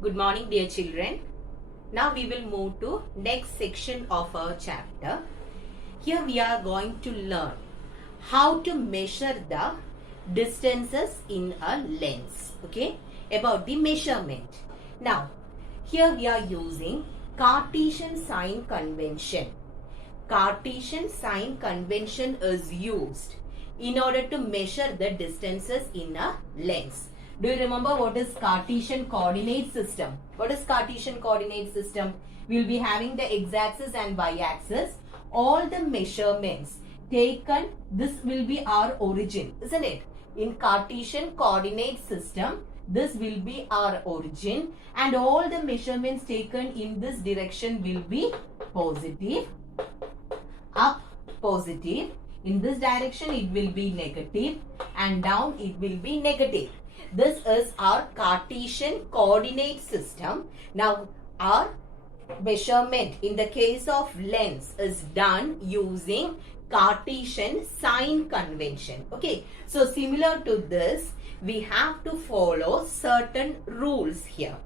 Good morning, dear children. Now we will move to next section of our chapter. Here we are going to learn how to measure the distances in a lens. Okay, about the measurement. Now, here we are using Cartesian sign convention. Cartesian sign convention is used in order to measure the distances in a lens. Do you remember what is Cartesian coordinate system? What is Cartesian coordinate system? We will be having the x-axis and y-axis. All the measurements taken, this will be our origin, isn't it? In Cartesian coordinate system, this will be our origin and all the measurements taken in this direction will be positive, up positive. In this direction it will be negative and down it will be negative. This is our Cartesian coordinate system. Now our measurement in the case of lens is done using Cartesian sign convention. Okay, so similar to this we have to follow certain rules here.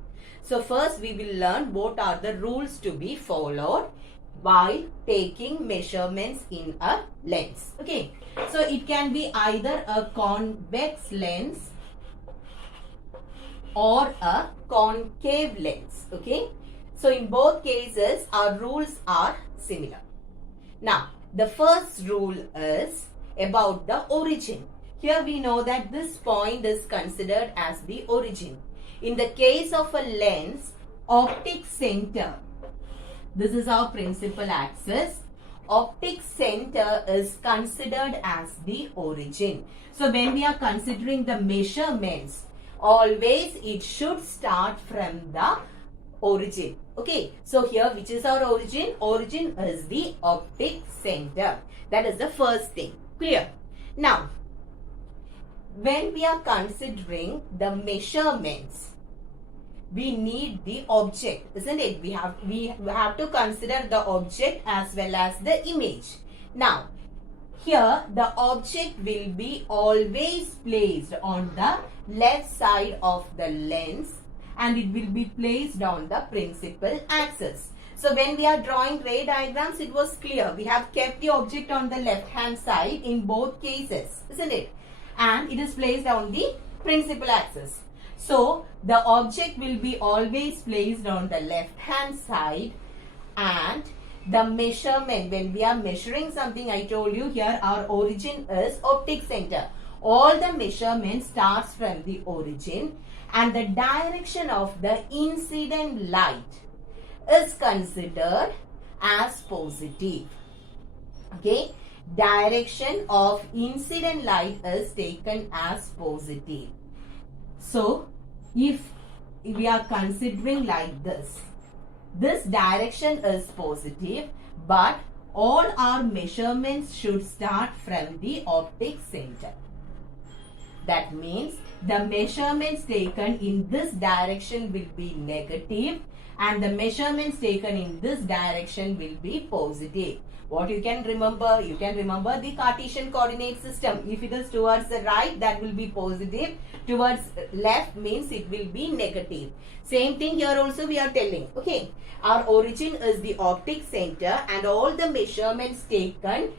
So first we will learn what are the rules to be followed while taking measurements in a lens. Okay, so it can be either a convex lens or a concave lens. Okay, so in both cases our rules are similar. Now the first rule is about the origin. Here we know that this point is considered as the origin. In the case of a lens, optic center, this is our principal axis. Optic center is considered as the origin. So when we are considering the measurements, always it should start from the origin. Okay, so here which is our origin? Origin is the optic center. That is the first thing. Clear? Now, when we are considering the measurements, we need the object, isn't it? We have to consider the object as well as the image. Now, here the object will be always placed on the left side of the lens and it will be placed on the principal axis. So when we are drawing ray diagrams, it was clear. We have kept the object on the left hand side in both cases, isn't it? And it is placed on the principal axis. So the object will be always placed on the left hand side and the measurement, when we are measuring something, I told you here our origin is optic center. All the measurement starts from the origin and the direction of the incident light is considered as positive. Okay, direction of incident light is taken as positive. So if we are considering like this direction is positive, but all our measurements should start from the optic center. That means the measurements taken in this direction will be negative and the measurements taken in this direction will be positive. What you can remember? You can remember the Cartesian coordinate system. If it is towards the right, that will be positive. Towards left means it will be negative. Same thing here also we are telling. Okay, our origin is the optic center and all the measurements taken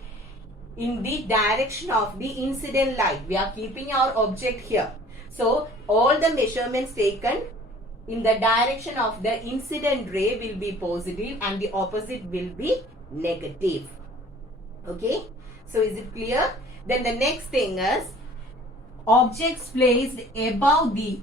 in the direction of the incident light. We are keeping our object here. So all the measurements taken in the direction of the incident ray will be positive and the opposite will be negative. Okay, so is it clear? Then the next thing is objects placed above the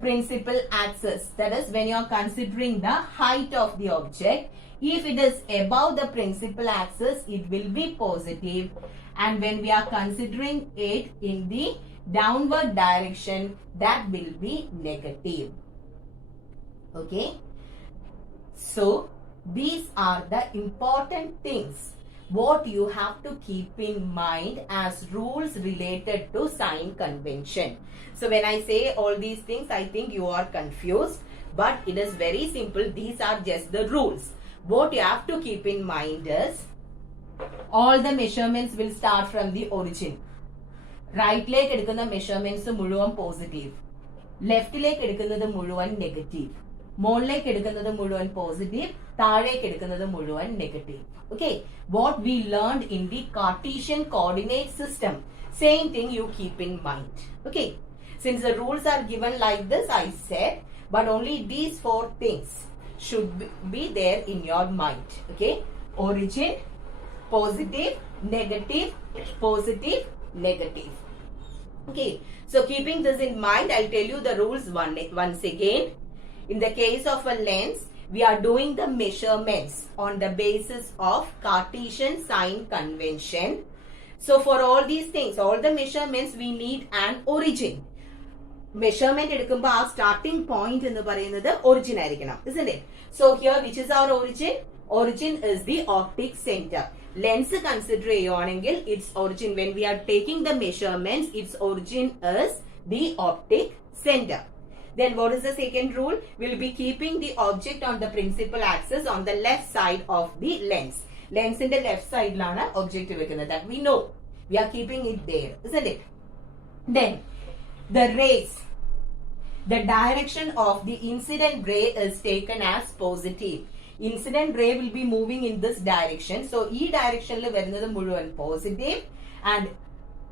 principal axis. That is when you are considering the height of the object. If it is above the principal axis, it will be positive, and when we are considering it in the downward direction, that will be negative. Okay, so these are the important things what you have to keep in mind as rules related to sign convention. So when I say all these things, I think you are confused, but it is very simple. These are just the rules. What you have to keep in mind is all the measurements will start from the origin. Right leg എടുക്കുന്ന measurements മുഴുവൻ positive. ലെഫ്റ്റിലേക്ക് എടുക്കുന്നത് മുഴുവൻ negative, മുകളിലേക്ക് എടുക്കുന്നത് മുഴുവൻ positive, താഴേക്ക് എടുക്കുന്നത് മുഴുവൻ negative. Okay, what we learned in the Cartesian coordinate system, same thing you keep in mind. Okay, since the rules are given like this, I said, but only these 4 things should be there in your mind. Okay, origin, positive, negative, positive, negative. Okay, so keeping this in mind, I'll tell you the rules once again. In the case of a lens, we are doing the measurements on the basis of Cartesian sign convention. So for all these things, all the measurements, we need an origin. Measurement എടുക്കുമ്പോൾ ആ starting point എന്ന് പറയുന്നത് origin ആയിരിക്കണം, isn't it? So here, which is our origin? Origin is the optic center. Lens consider ചെയ്യുവാണെങ്കിൽ its origin, when we are taking the measurements, its origin is the optic center. Then what is the second rule? We'll be keeping the object on the principal axis on the left side of the lens. Lens in the left side lana object vekunna, that we know. We are keeping it there, isn't it? Then the rays, the direction of the incident ray is taken as positive. Incident ray will be moving in this direction. So ee direction le varunathu muluvan positive, and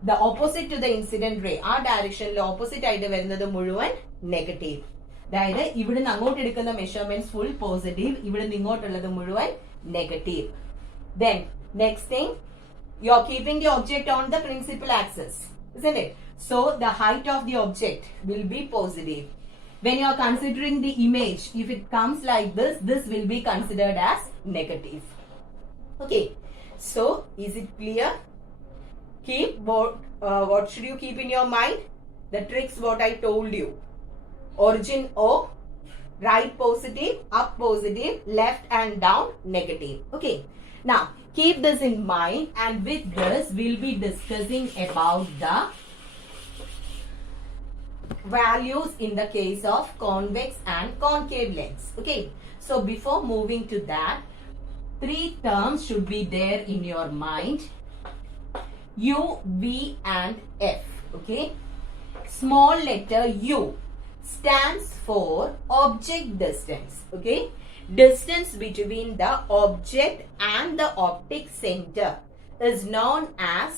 the opposite to the incident ray, ആ direction opposite ആയിട്ട് വരുന്നത് മുഴുവൻ negative. അതായത് ഇവിടുന്ന് അങ്ങോട്ട് എടുക്കുന്ന measurements full positive, ഇവിടുന്ന് ഇങ്ങോട്ടുള്ളത് മുഴുവൻ negative. Then next thing, you are keeping the object on the principal axis, isn't it? So the height of the object will be positive. When you are considering the image, if it comes like this, this will be considered as negative. Okay, so is it clear? Keep what should you keep in your mind? The tricks what I told you. Origin O, right positive, up positive, left and down negative. Okay, now keep this in mind, and with this we'll be discussing about the values in the case of convex and concave lens. Okay, so before moving to that, 3 terms should be there in your mind: U, V and F. Okay, small letter U stands for object distance. Okay, distance between the object and the optic center is known as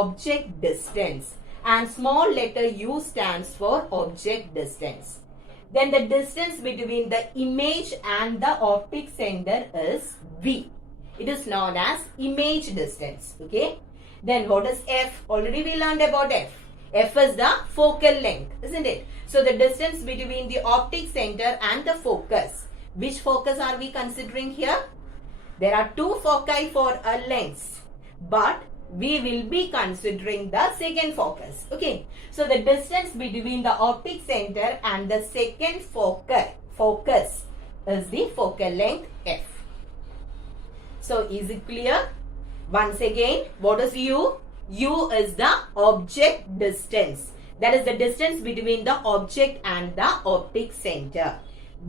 object distance, and small letter U stands for object distance. Then the distance between the image and the optic center is V. It is known as image distance. Okay, then what is F? Already we learned about F. F is the focal length, isn't it? So the distance between the optic center and the focus. Which focus are we considering here? There are 2 foci for a lens, but we will be considering the second focus. Okay, so the distance between the optic center and the second focus is the focal length F. So is it clear? Once again, what is U? U is the object distance. That is the distance between the object and the optic center.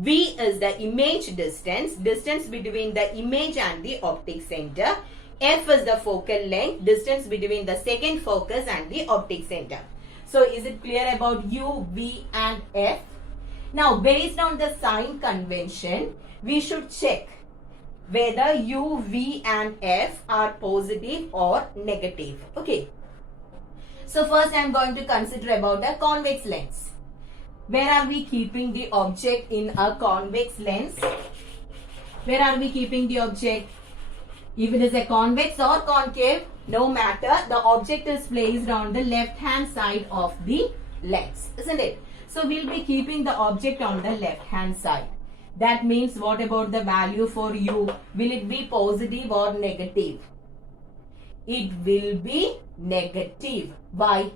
V is the image distance, distance between the image and the optic center. F is the focal length, distance between the second focus and the optic center. So is it clear about U, V and F? Now based on the sign convention, we should check whether U, V and F are positive or negative. Okay, so first I am going to consider about a convex lens. Where are we keeping the object in a convex lens? Where are we keeping the object? If it is a convex or concave, no matter, the object is placed on the left hand side of the lens, isn't it? So we'll be keeping the object on the left hand side. That means what about the value for U? Will it be positive or negative? It will be negative. Why?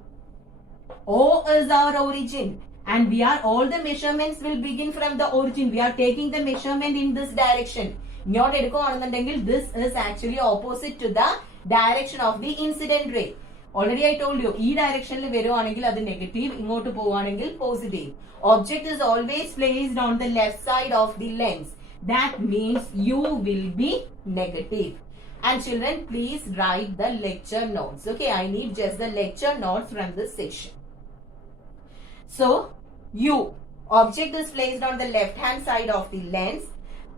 O is our origin, and we are, all the measurements will begin from the origin. We are taking the measurement in this direction. ഇങ്ങോട്ട് എടുക്കുകയാണെന്നുണ്ടെങ്കിൽ this is actually opposite to the direction of the incident ray. Already I told you, ഈ directionൽ വരുവാണെങ്കിൽ അത് negative, ഇങ്ങോട്ട് പോവുകയാണെങ്കിൽ positive. Object is always placed on the left side of the lens. That means U will be negative. And children, please write the lecture notes. Okay, I need just the lecture notes from this section. So U. Object is placed on the left hand side of the lens,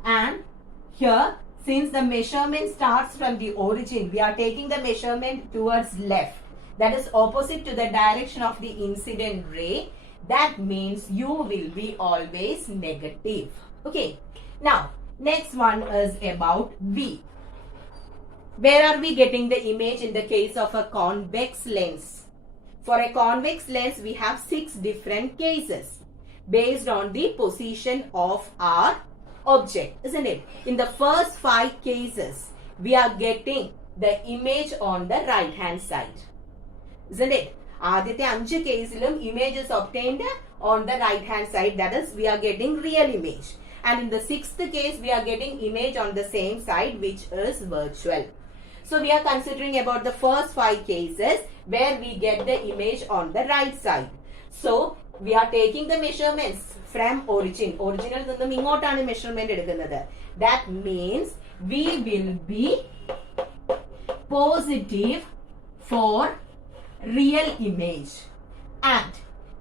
and here, since the measurement starts from the origin, we are taking the measurement towards left. That is opposite to the direction of the incident ray. That means U will be always negative. Okay. Now, next one is about V. Where are we getting the image in the case of a convex lens? For a convex lens, we have 6 different cases based on the position of our object, isn't it? In the first 5 cases, we are getting the image on the right hand side, isn't it? ആദ്യത്തെ 5 കേസിലും image is obtained on the right hand side, that is we are getting real image, and in the 6th case we are getting image on the same side, which is virtual. So we are considering about the first 5 cases where we get the image on the right side. So we are taking the measurements from origin. Original നിന്നും ഇങ്ങോട്ടാണ് measurement എടുക്കുന്നത്. That means we will be positive for real image. And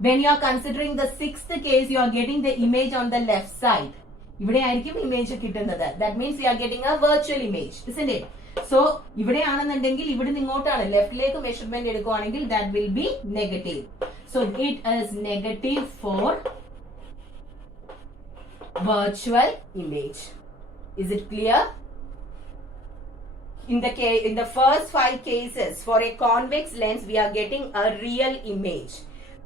when you are considering the 6th case, you are getting the image on the left side. ഇവിടെ ആയിരിക്കും image കിട്ടുന്നത്. That means we are getting a virtual image, isn't it? So ഇവിടെയാണെന്നുണ്ടെങ്കിൽ ഇവിടെ നിങ്ങോട്ടാണ് ലെഫ്റ്റിലേക്ക് measurement എടുക്കുകയാണെങ്കിൽ that will be negative. So it is negative for virtual image. Is it clear? In the first 5 cases, for a convex lens, we are getting a real image.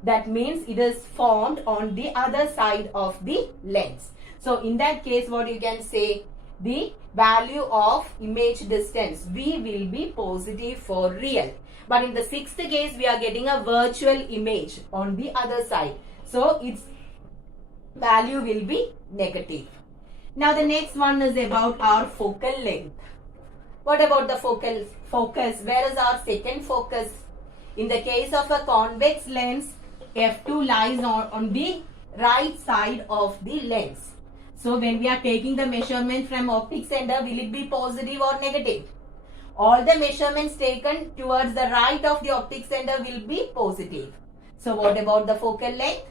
That means it is formed on the other side of the lens. So in that case, what you can say, the value of image distance V will be positive for real. But in the 6th case, we are getting a virtual image on the other side. So its value will be negative. Now the next one is about our focal length. What about the focus? Where is our second focus? In the case of a convex lens, f2 lies on the right side of the lens. So when we are taking the measurement from optic center, will it be positive or negative? All the measurements taken towards the right of the optic center will be positive. So what about the focal length?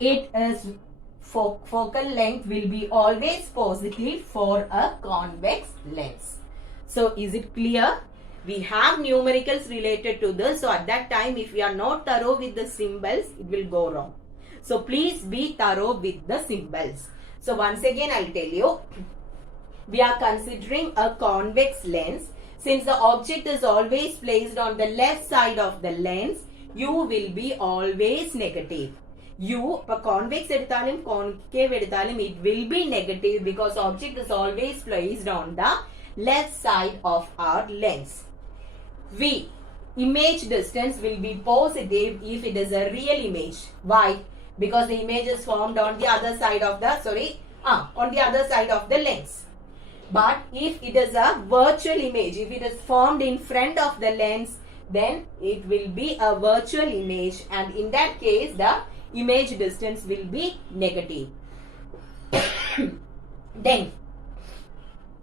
It is focal length will be always positive for a convex lens. So is it clear? We have numericals related to this. So at that time, if we are not thorough with the symbols, it will go wrong. So please be thorough with the symbols. So once again, I'll tell you, we are considering a convex lens. Since the object is always placed on the left side of the lens, U will be always negative. U, convex eduthalum concave eduthalum, it will be negative because object is always placed on the left side of our lens. V, image distance will be positive if it is a real image. Why? Because the image is formed on the other side of the on the other side of the lens. But if it is a virtual image, if it is formed in front of the lens, then it will be a virtual image, and in that case the image distance will be negative. Then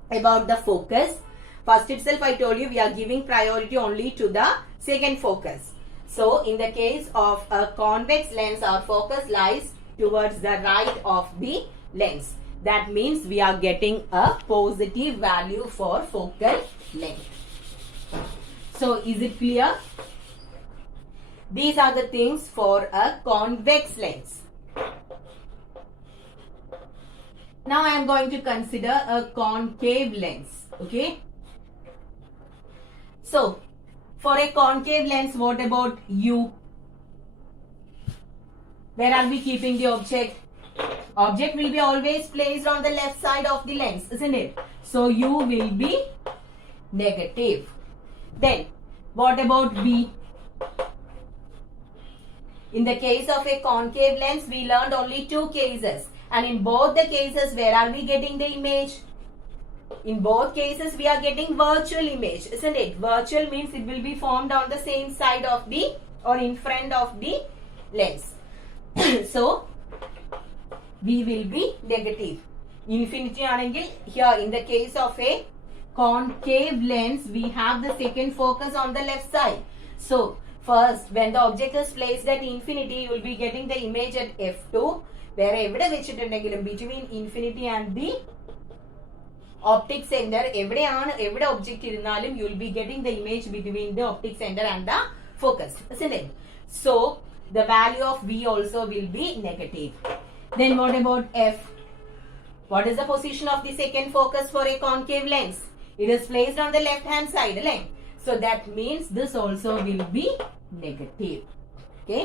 about the focus, first itself I told you we are giving priority only to the second focus. So in the case of a convex lens, our focus lies towards the right of the lens. That means we are getting a positive value for focal length. So is it clear? These are the things for a convex lens. Now I am going to consider a concave lens. Okay. So for a concave lens, what about U? Where are we keeping the object? Object will be always placed on the left side of the lens, isn't it? So U will be negative. Then what about V? In the case of a concave lens, we learned only 2 cases, and in both the cases, where are we getting the image? In both cases, we are getting virtual image, isn't it? Virtual means it will be formed on the same side of the or in front of the lens. So V will be negative. Infinity anengil, here in the case of a concave lens, we have the second focus on the left side. So First, when the object is placed at infinity, you will be getting the image at f2. Where എവിടെ വെച്ചിട്ടുണ്ടെങ്കിലും between infinity and the optic center, എവിടെ object ഇരുന്നാലും you will be getting the image between the optic center and the focus, isn't it? So the value of V also will be negative. Then what about F? What is the position of the second focus for a concave lens? It is placed on the left hand side, right? So that means this also will be negative. Okay.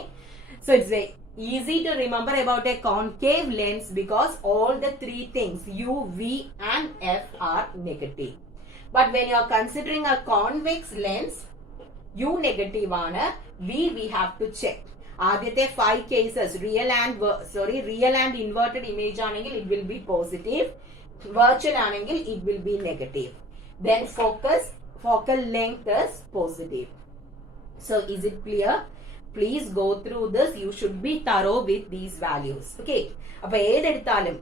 So it's very easy to remember about a concave lens because all the three things U, V and F are negative. But when you are considering a convex lens, U negative ആണ്, V we have to check. ആദ്യത്തെ 5 cases real and inverted image ആണെങ്കിൽ it will be positive, virtual ആണെങ്കിൽ it will be negative. Then focal length is positive. So is it clear? Please go through this. You should be thorough with these values. Okay. അപ്പോൾ ഏതെടുത്താലും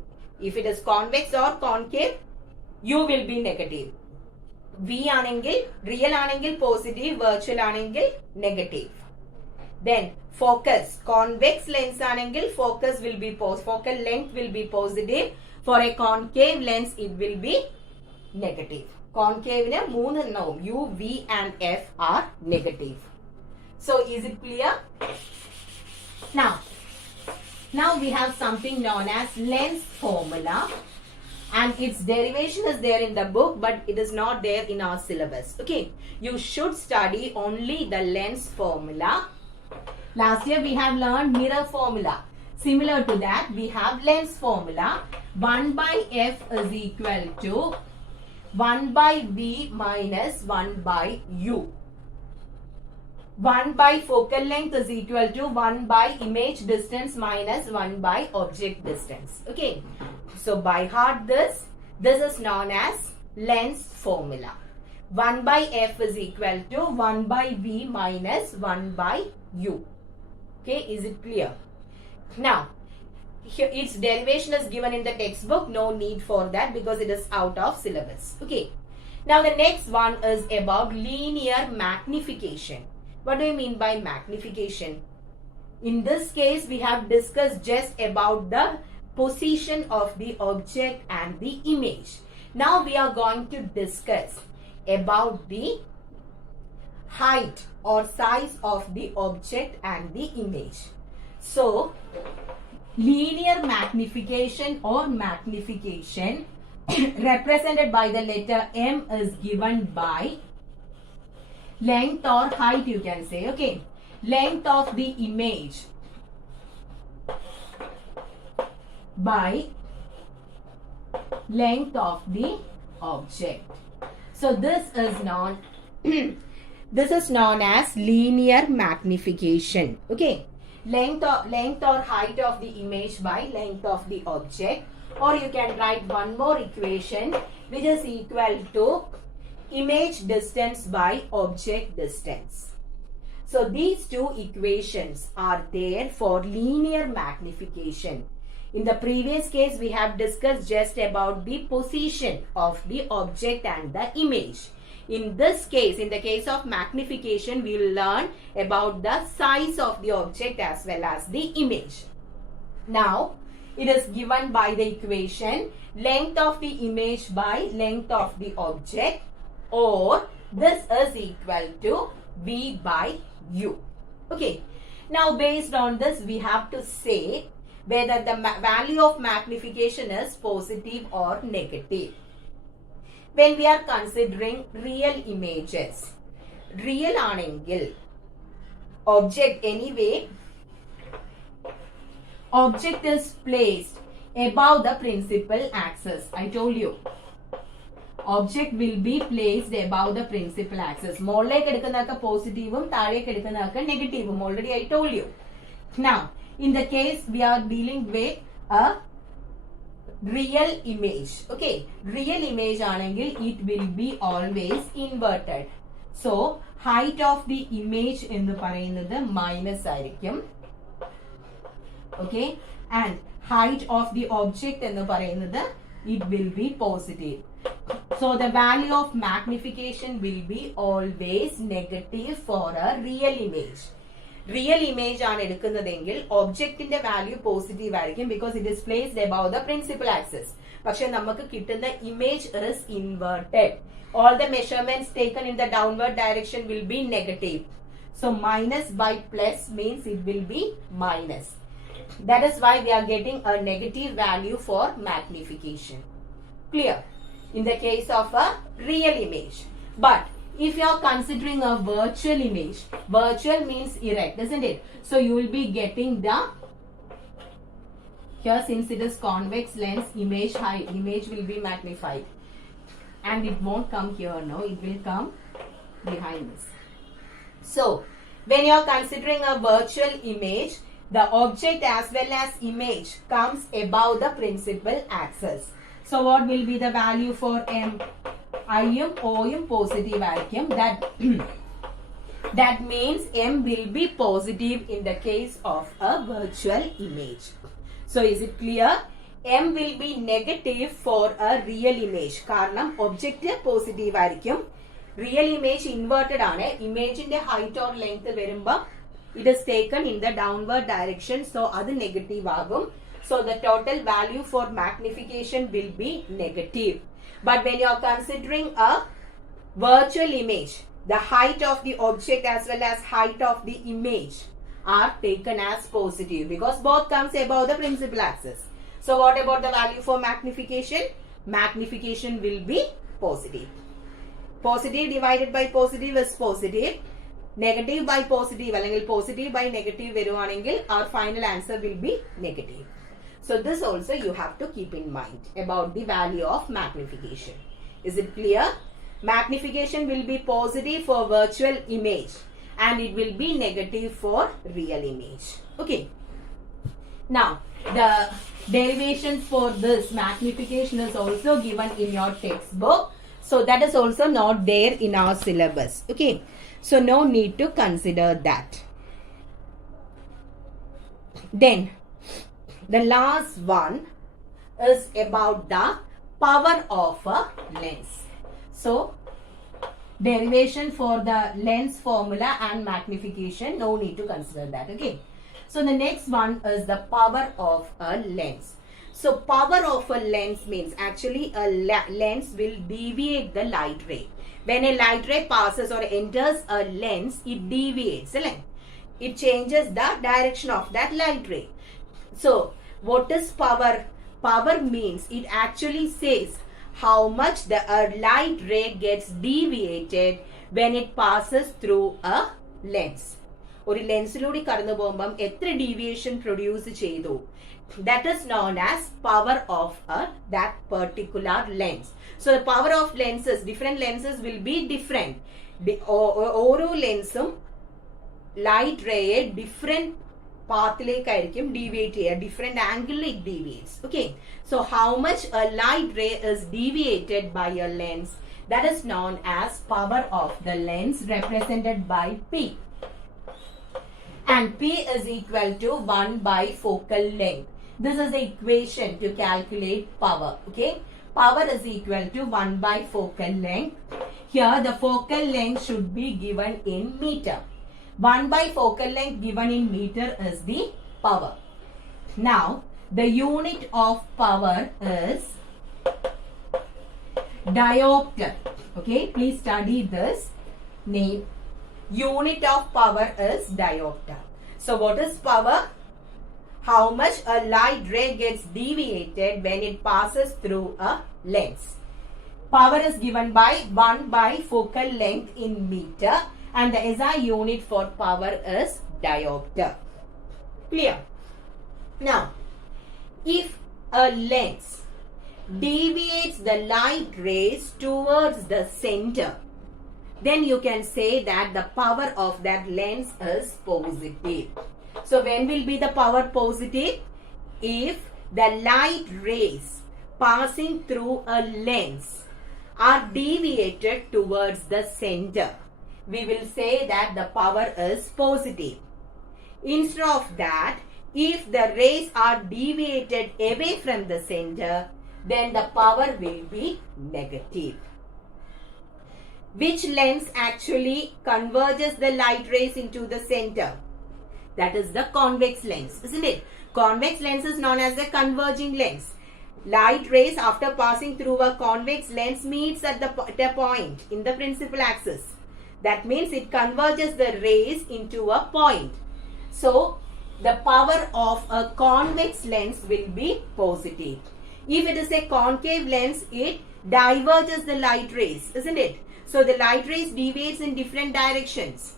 if it is convex or concave, U will be negative. V ആണെങ്കിൽ real ആണെങ്കിൽ positive, virtual ആണെങ്കിൽ negative. Then focus, convex lens ആണെങ്കിൽ focus will be focal length will be positive. For a concave lens it will be negative. Concave ന് 3 എണ്ണവും U, V and F are negative. So is it clear? Now we have something known as lens formula, and its derivation is there in the book but it is not there in our syllabus. Okay, you should study only the lens formula. Last year we have learned mirror formula. Similar to that, we have lens formula. 1 by F is equal to 1 by V minus 1 by U. 1 by focal length is equal to 1 by image distance minus 1 by object distance. Okay. So by heart this is known as lens formula. 1 by F is equal to 1 by V minus 1 by U. Okay, is it clear? Now, here its derivation is given in the textbook. No need for that because it is out of syllabus. Okay. Now the next one is about linear magnification. What do you mean by magnification? In this case, we have discussed just about the position of the object and the image. Now we are going to discuss about the height or size of the object and the image. So, linear magnification or magnification represented by the letter M is given by length or height, you can say. Okay, length of the image by length of the object. So this is known as linear magnification. Okay, length or height of the image by length of the object, or you can write one more equation which is equal to image distance by object distance. So these two equations are there for linear magnification. In the previous case, we have discussed just about the position of the object and the image. In this case, in the case of magnification, we will learn about the size of the object as well as the image. Now, it is given by the equation length of the image by length of the object, or this is equal to V by U. Okay. Now, based on this, we have to say whether the value of magnification is positive or negative. When we are considering real images, real ആണെങ്കിൽ object anyway, object is placed above the principal axis. I told you. Object will be placed above the principal axis. മുകളിലേക്ക് എടുക്കുന്നതൊക്കെ പോസിറ്റീവും താഴേക്ക് എടുക്കുന്നതൊക്കെ നെഗറ്റീവും. Already I told you. Now, in the case we are dealing with a real image. Okay, real image ആണെങ്കിൽ it will be always inverted. So, height of the image എന്ന് പറയുന്നത് minus ആയിരിക്കും. Okay, and height of the object എന്ന് പറയുന്നത് it will be positive. So the value of magnification will be always negative for a real image. Real image ആണ് എടുക്കുന്നതെങ്കിൽ ഒബ്ജക്റ്റിന്റെ value positive ആയിരിക്കും because it is placed above the principal axis. പക്ഷെ നമുക്ക് കിട്ടുന്ന image is inverted. All the measurements taken in the downward direction will be negative. So minus by plus means it will be minus. That is why we are getting a negative value for magnification. Clear? In the case of a real image. But if you are considering a virtual image, virtual means erect, isn't it? So you will be getting the, here since it is convex lens, image will be magnified. And it won't come here, no, it will come behind this. So, when you are considering a virtual image, the object as well as image comes above the principal axis. So, what will be the value for M? I am O am positive vacuum. That means M will be positive in the case of a virtual image. So, is it clear? M will be negative for a real image. കാരണം object positive ആയിരിക്കും. Real image inverted ആണ്. Image ന്റെ height or length വരുമ്പോൾ it is taken in the downward direction. So, അത് negative ആകും. So, the total value for magnification will be negative. But when you are considering a virtual image, the height of the object as well as height of the image are taken as positive because both comes above the principal axis. So, what about the value for magnification? Magnification will be positive. Positive divided by positive is positive. Negative by positive, അല്ലെങ്കിൽ positive by negative വരുവാണെങ്കിൽ our final answer will be negative. So this also you have to keep in mind about the value of magnification. Is it clear? Magnification will be positive for virtual image and it will be negative for real image. Okay. Now, the derivations for this magnification is also given in your textbook. So that is also not there in our syllabus. Okay. So no need to consider that. Then, the last one is about the power of a lens. So, derivation for the lens formula and magnification, no need to consider that. Okay. So, the next one is the power of a lens. So, power of a lens means actually a lens will deviate the light ray. When a light ray passes or enters a lens, it deviates. It changes the direction of that light ray. So, what is power? Power means it actually says how much the light ray gets deviated when it passes through a lens. ഒരു ലെൻസിലൂടെ കടന്നു പോകുമ്പം എത്ര deviation produce ചെയ്തു. That is known as power of that particular lens. So the power of lenses, different lenses will be different. ഓരോ ലെൻസും light റേയെ different പാത്തിലേക്കായിരിക്കും deviate ചെയ്യുക. ഡിഫറെന്റ് ആംഗിളിൽ it deviates. Okay. So how much a light ray is deviated by a lens, that is known as power of the lens represented by P. And P is equal to 1 by focal length. This is the equation to calculate power. Okay. Power is equal to 1 by focal length. Here the focal length should be given in meter. 1 by focal length given in meter is the power. Now, the unit of power is diopter. Okay, please study this name. Unit of power is diopter. So, what is power? How much a light ray gets deviated when it passes through a lens. Power is given by 1 by focal length in meter. And the SI unit for power is diopter. Clear? Now, if a lens deviates the light rays towards the center, then you can say that the power of that lens is positive. So, when will be the power positive? If the light rays passing through a lens are deviated towards the center, we will say that the power is positive. Instead of that, if the rays are deviated away from the center, then the power will be negative. Which lens actually converges the light rays into the center? That is the convex lens, isn't it? Convex lens is known as the converging lens. Light rays after passing through a convex lens meets at a point in the principal axis. That means it converges the rays into a point. So, the power of a convex lens will be positive. If it is a concave lens, it diverges the light rays, isn't it? So, the light rays deviates in different directions.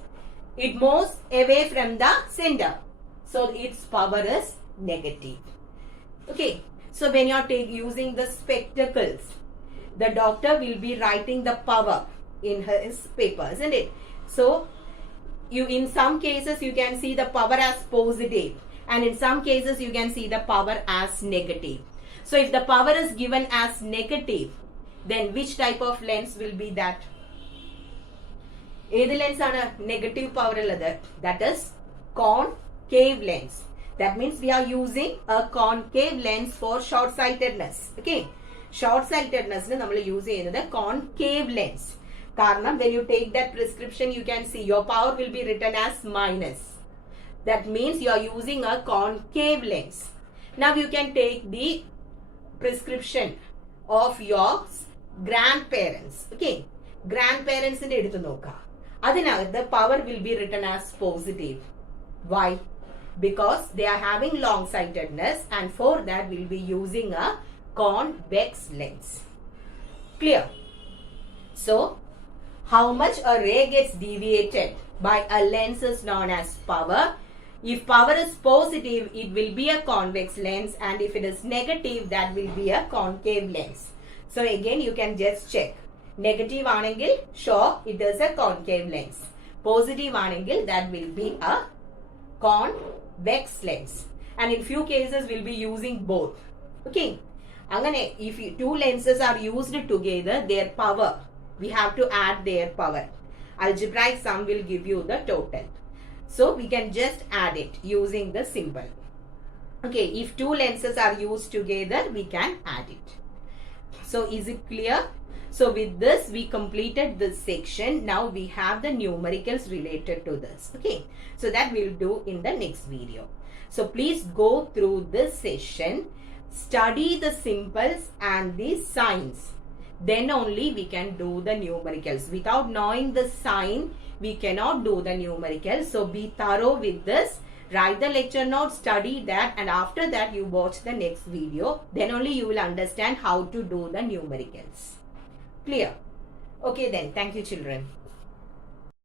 It moves away from the center. So, its power is negative. Okay. So, when you are using the spectacles, the doctor will be writing the power in his paper, isn't it? So, in some cases you can see the power as positive, and in some cases you can see the power as negative. So, if the power is given as negative, then which type of lens will be that? Which lens is negative power? That is concave lens. That means we are using a concave lens for short-sightedness. Okay. Short-sightedness, we use the concave lens. When you take that prescription, you can see your power will be written as minus. That means you are using a concave lens. Now you can take the prescription of your grandparents. Okay. Grandparents in the power will be written as positive. Why? Because they are having long-sightedness, and for that we will be using a convex lens. Clear? So, how much a ray gets deviated by a lens is known as power. If power is positive, it will be a convex lens, and if it is negative, that will be a concave lens. So, again you can just check. Negative anengil, sure, it is a concave lens. Positive anengil, that will be a convex lens. And in few cases, we'll be using both. Okay. If two lenses are used together, their power, we have to add their power. Algebraic sum will give you the total. So, we can just add it using the symbol. Okay. If two lenses are used together, we can add it. So, is it clear? So, with this, we completed this section. Now, we have the numericals related to this. Okay. So, that we'll do in the next video. So, please go through this session. Study the symbols and the signs. Then only we can do the numericals. Without knowing the sign, we cannot do the numericals. So, be thorough with this. Write the lecture note, study that, and after that, you watch the next video. Then only you will understand how to do the numericals. Clear? Okay then. Thank you, children.